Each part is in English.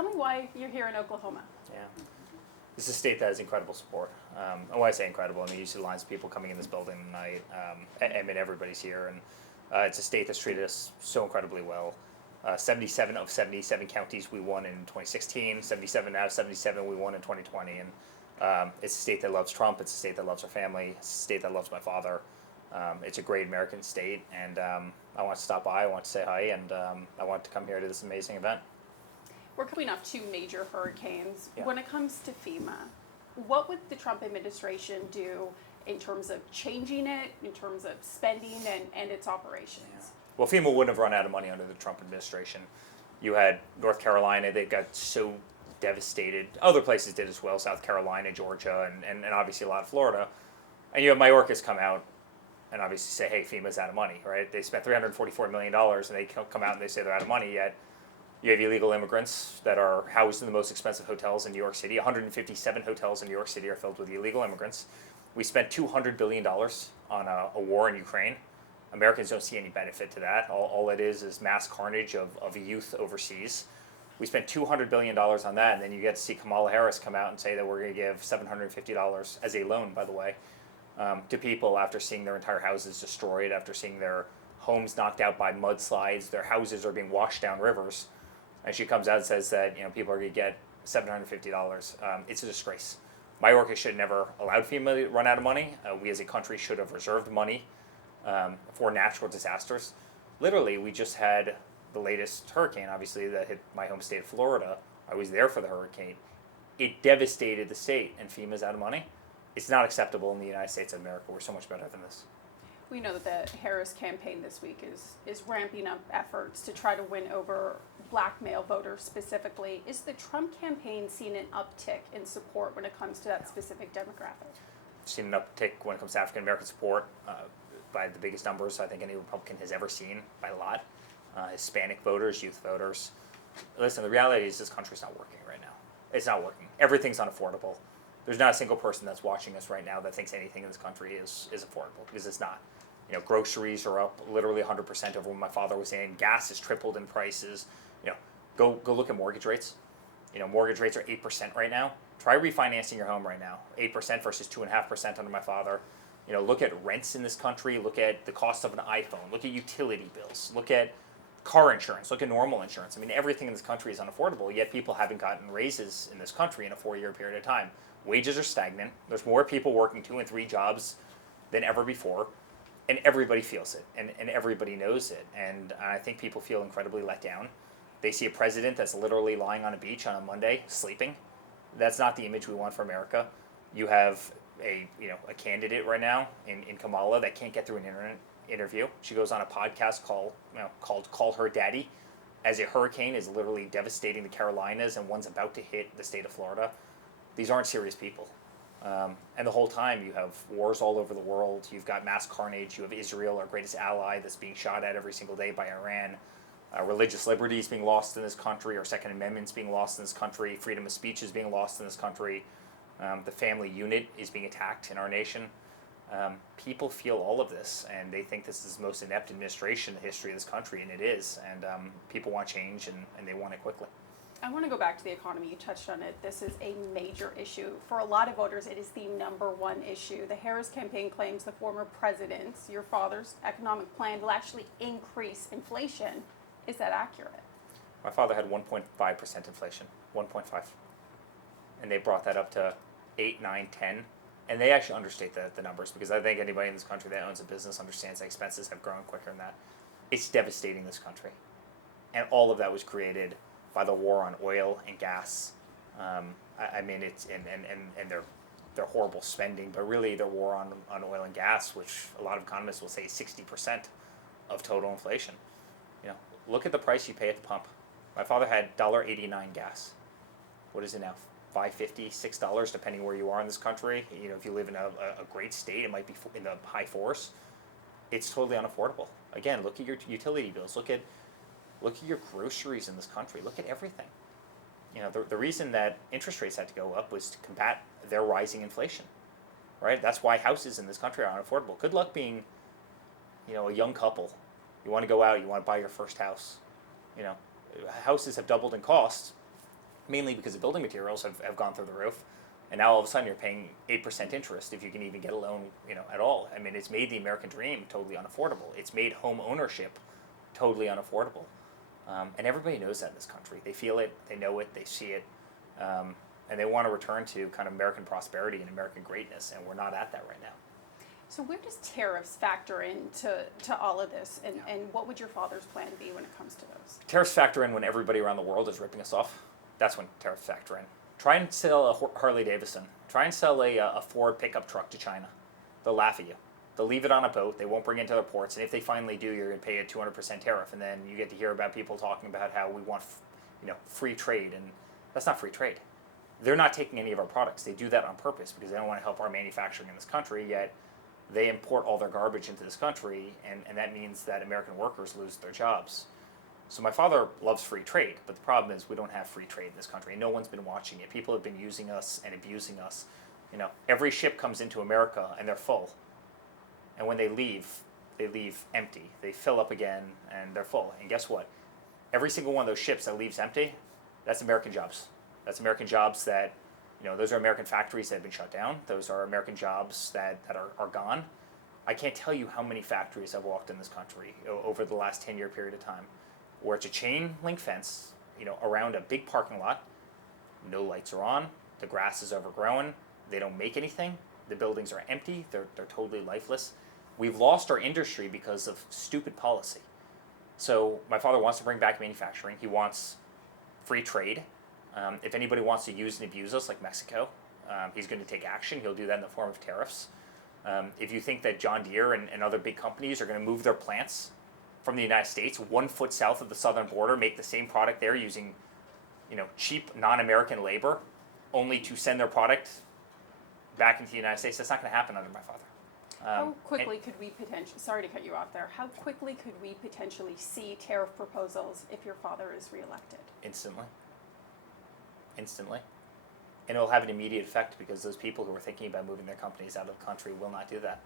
Tell me why you're here in Oklahoma. Yeah. This is a state that has incredible support. And when I say incredible, I mean you see the lines of people coming in this building tonight. I mean everybody's here, and it's a state that's treated us so incredibly well. 77 of 77 counties we won in 2016. 77 out of 77 we won in 2020, and it's a state that loves Trump. It's a state that loves our family. It's a state that loves my father. It's a great American state, and I want to stop by. I want to say hi, and I want to come here to this amazing event. We're coming off 2 major hurricanes. Yeah. When it comes to FEMA, what would the Trump administration do in terms of changing it, in terms of spending and its operations? Yeah. Well, FEMA wouldn't have run out of money under the Trump administration. You had North Carolina, they got so devastated. Other places did as well, South Carolina, Georgia, and obviously a lot of Florida. And you have Mayorkas come out and obviously say, hey, FEMA's out of money, right? They spent $344 million, and they come out and they say they're out of money, yet you have illegal immigrants that are housed in the most expensive hotels in New York City. 157 hotels in New York City are filled with illegal immigrants. We spent $200 billion on a war in Ukraine. Americans don't see any benefit to that. All it is mass carnage of youth overseas. We spent $200 billion on that, and then you get to see Kamala Harris come out and say that we're going to give $750 as a loan, by the way, to people after seeing their entire houses destroyed, after seeing their homes knocked out by mudslides, their houses are being washed down rivers. And she comes out and says that people are going to get $750. It's a disgrace. Mayorkas should have never allowed FEMA to run out of money. We as a country should have reserved money for natural disasters. Literally, we just had the latest hurricane, obviously, that hit my home state of Florida. I was there for the hurricane. It devastated the state, and FEMA's out of money. It's not acceptable in the United States of America. We're so much better than this. We know that the Harris campaign this week is ramping up efforts to try to win over black male voters specifically. Is the Trump campaign seeing an uptick in support when it comes to that specific demographic? Seen an uptick when it comes to African American support by the biggest numbers I think any Republican has ever seen, by a lot. Hispanic voters, youth voters. Listen, the reality is this country's not working right now. It's not working. Everything's unaffordable. There's not a single person that's watching us right now that thinks anything in this country is affordable, because it's not. Groceries are up literally 100% over what my father was saying. Gas has tripled in prices. Go look at mortgage rates. Mortgage rates are 8% right now. Try refinancing your home right now. 8% versus 2.5% under my father. Look at rents in this country. Look at the cost of an iPhone. Look at utility bills. Look at car insurance. Look at normal insurance. I mean, everything in this country is unaffordable, yet people haven't gotten raises in this country in a 4-year period of time. Wages are stagnant. There's more people working 2 and 3 jobs than ever before. And everybody feels it, and everybody knows it. And I think people feel incredibly let down. They see a president that's literally lying on a beach on a Monday, sleeping. That's not the image we want for America. You have a candidate right now in Kamala that can't get through an interview. She goes on a podcast called Call Her Daddy, as a hurricane is literally devastating the Carolinas and one's about to hit the state of Florida. These aren't serious people. And the whole time you have wars all over the world. You've got mass carnage. You have Israel, our greatest ally, that's being shot at every single day by Iran. Religious liberty is being lost in this country. Our Second Amendment is being lost in this country. Freedom of speech is being lost in this country. The family unit is being attacked in our nation. People feel all of this, and they think this is the most inept administration in the history of this country, and it is. And people want change, and they want it quickly. I want to go back to the economy. You touched on it. This is a major issue. For a lot of voters, it is the #1 issue. The Harris campaign claims the former president's, your father's, economic plan will actually increase inflation. Is that accurate? My father had 1.5% inflation, 1.5. And they brought that up to 8, 9, 10. And they actually understate the numbers, because I think anybody in this country that owns a business understands that expenses have grown quicker than that. It's devastating this country. And all of that was created by the war on oil and gas. I mean, it's and their horrible spending, but really their war on oil and gas, which a lot of economists will say is 60% of total inflation. Look at the price you pay at the pump. My father had $1.89 gas. What is it now? $5.50, $6, depending where you are in this country. If you live in a great state, it might be in the high 4s. It's totally unaffordable. Again, look at your utility bills. Look at your groceries in this country. Look at everything. The reason that interest rates had to go up was to combat their rising inflation, right? That's why houses in this country are unaffordable. Good luck being, a young couple. You want to go out, you want to buy your first house. Houses have doubled in cost. mainly because the building materials have gone through the roof. And now all of a sudden you're paying 8% interest if you can even get a loan, at all. I mean, it's made the American dream totally unaffordable. It's made home ownership totally unaffordable. And everybody knows that in this country. They feel it, they know it, they see it, and they want to return to kind of American prosperity and American greatness, and we're not at that right now. So where does tariffs factor into all of this, and what would your father's plan be when it comes to those? Tariffs factor in when everybody around the world is ripping us off. That's when tariffs factor in. Try and sell a Harley Davidson. Try and sell a Ford pickup truck to China. They'll laugh at you. They'll leave it on a boat. They won't bring it into their ports. And if they finally do, you're going to pay a 200% tariff. And then you get to hear about people talking about how we want, free trade. And that's not free trade. They're not taking any of our products. They do that on purpose because they don't want to help our manufacturing in this country. Yet they import all their garbage into this country, and that means that American workers lose their jobs. So my father loves free trade, but the problem is we don't have free trade in this country. No one's been watching it. People have been using us and abusing us. Every ship comes into America and they're full. And when they leave empty. They fill up again and they're full. And guess what? Every single one of those ships that leaves empty, that's American jobs. That's American jobs that, those are American factories that have been shut down. Those are American jobs that are gone. I can't tell you how many factories I've walked in this country over the last 10-year period of time where it's a chain link fence, around a big parking lot. No lights are on. The grass is overgrown. They don't make anything. The buildings are empty. They're totally lifeless. We've lost our industry because of stupid policy. So my father wants to bring back manufacturing. He wants free trade. If anybody wants to use and abuse us like Mexico, he's going to take action. He'll do that in the form of tariffs. If you think that John Deere and other big companies are going to move their plants from the United States 1 foot south of the southern border, make the same product there using, cheap non-American labor, only to send their product back into the United States, that's not going to happen under my father. How quickly could we potentially, sorry to cut you off there, how quickly could we potentially see tariff proposals if your father is reelected? Instantly. And it'll have an immediate effect because those people who are thinking about moving their companies out of the country will not do that.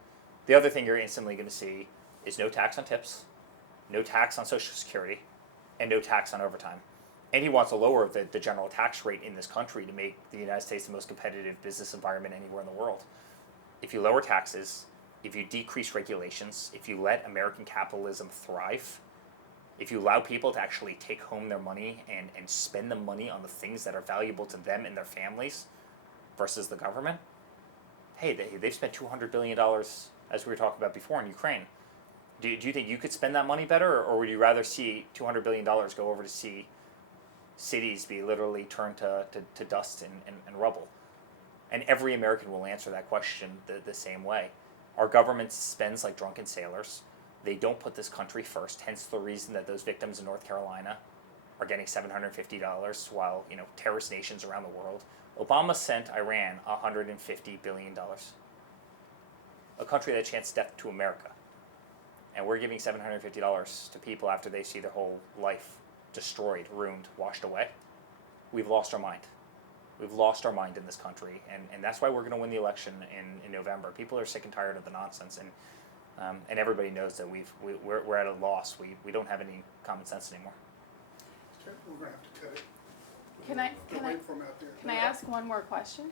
The other thing you're instantly going to see is no tax on tips, no tax on Social Security, and no tax on overtime. And he wants to lower the general tax rate in this country to make the United States the most competitive business environment anywhere in the world. If you lower taxes, if you decrease regulations, if you let American capitalism thrive, if you allow people to actually take home their money and spend the money on the things that are valuable to them and their families versus the government, hey, they've spent $200 billion, as we were talking about before, in Ukraine. Do you think you could spend that money better, or would you rather see $200 billion go over to see cities be literally turned to dust and rubble? And every American will answer that question the same way. Our government spends like drunken sailors. They don't put this country first, hence the reason that those victims in North Carolina are getting $750 while, terrorist nations around the world. Obama sent Iran $150 billion. A country that chants death to America. And we're giving $750 to people after they see their whole life destroyed, ruined, washed away. We've lost our mind. We've lost our mind in this country, and that's why we're going to win the election in November. People are sick and tired of the nonsense, and everybody knows that we're at a loss. We don't have any common sense anymore. We're going to have to cut it. Can I ask one more question?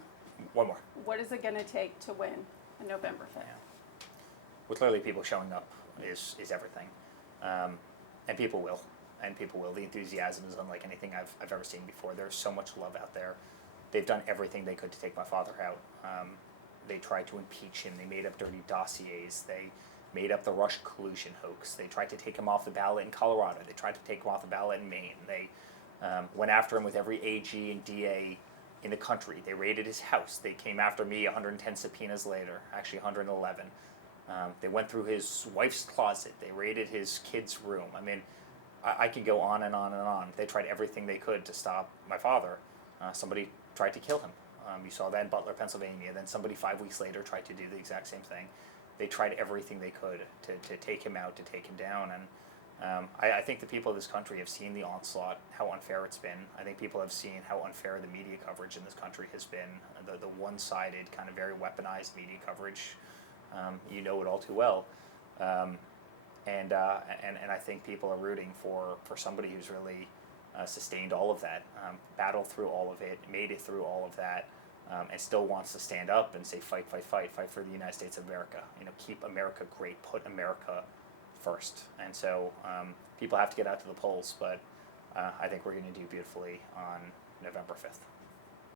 One more. What is it going to take to win on November 5th? Yeah. With literally people showing up is everything, and people will. The enthusiasm is unlike anything I've ever seen before. There's so much love out there. They've done everything they could to take my father out. They tried to impeach him. They made up dirty dossiers. They made up the Russian collusion hoax. They tried to take him off the ballot in Colorado. They tried to take him off the ballot in Maine. They went after him with every AG and DA in the country. They raided his house. They came after me 110 subpoenas later, actually 111. They went through his wife's closet. They raided his kid's room. I mean, I could go on and on and on. They tried everything they could to stop my father. Somebody tried to kill him. You saw that in Butler, Pennsylvania. Then somebody 5 weeks later tried to do the exact same thing. They tried everything they could to take him out, to take him down. And I think the people of this country have seen the onslaught, how unfair it's been. I think people have seen how unfair the media coverage in this country has been, the one-sided, kind of very weaponized media coverage. You know it all too well. And I think people are rooting for somebody who's really sustained all of that, battled through all of it, made it through all of that, and still wants to stand up and say, fight, fight, fight, fight for the United States of America. You know, keep America great, put America first. And so people have to get out to the polls, but I think we're going to do beautifully on November 5th.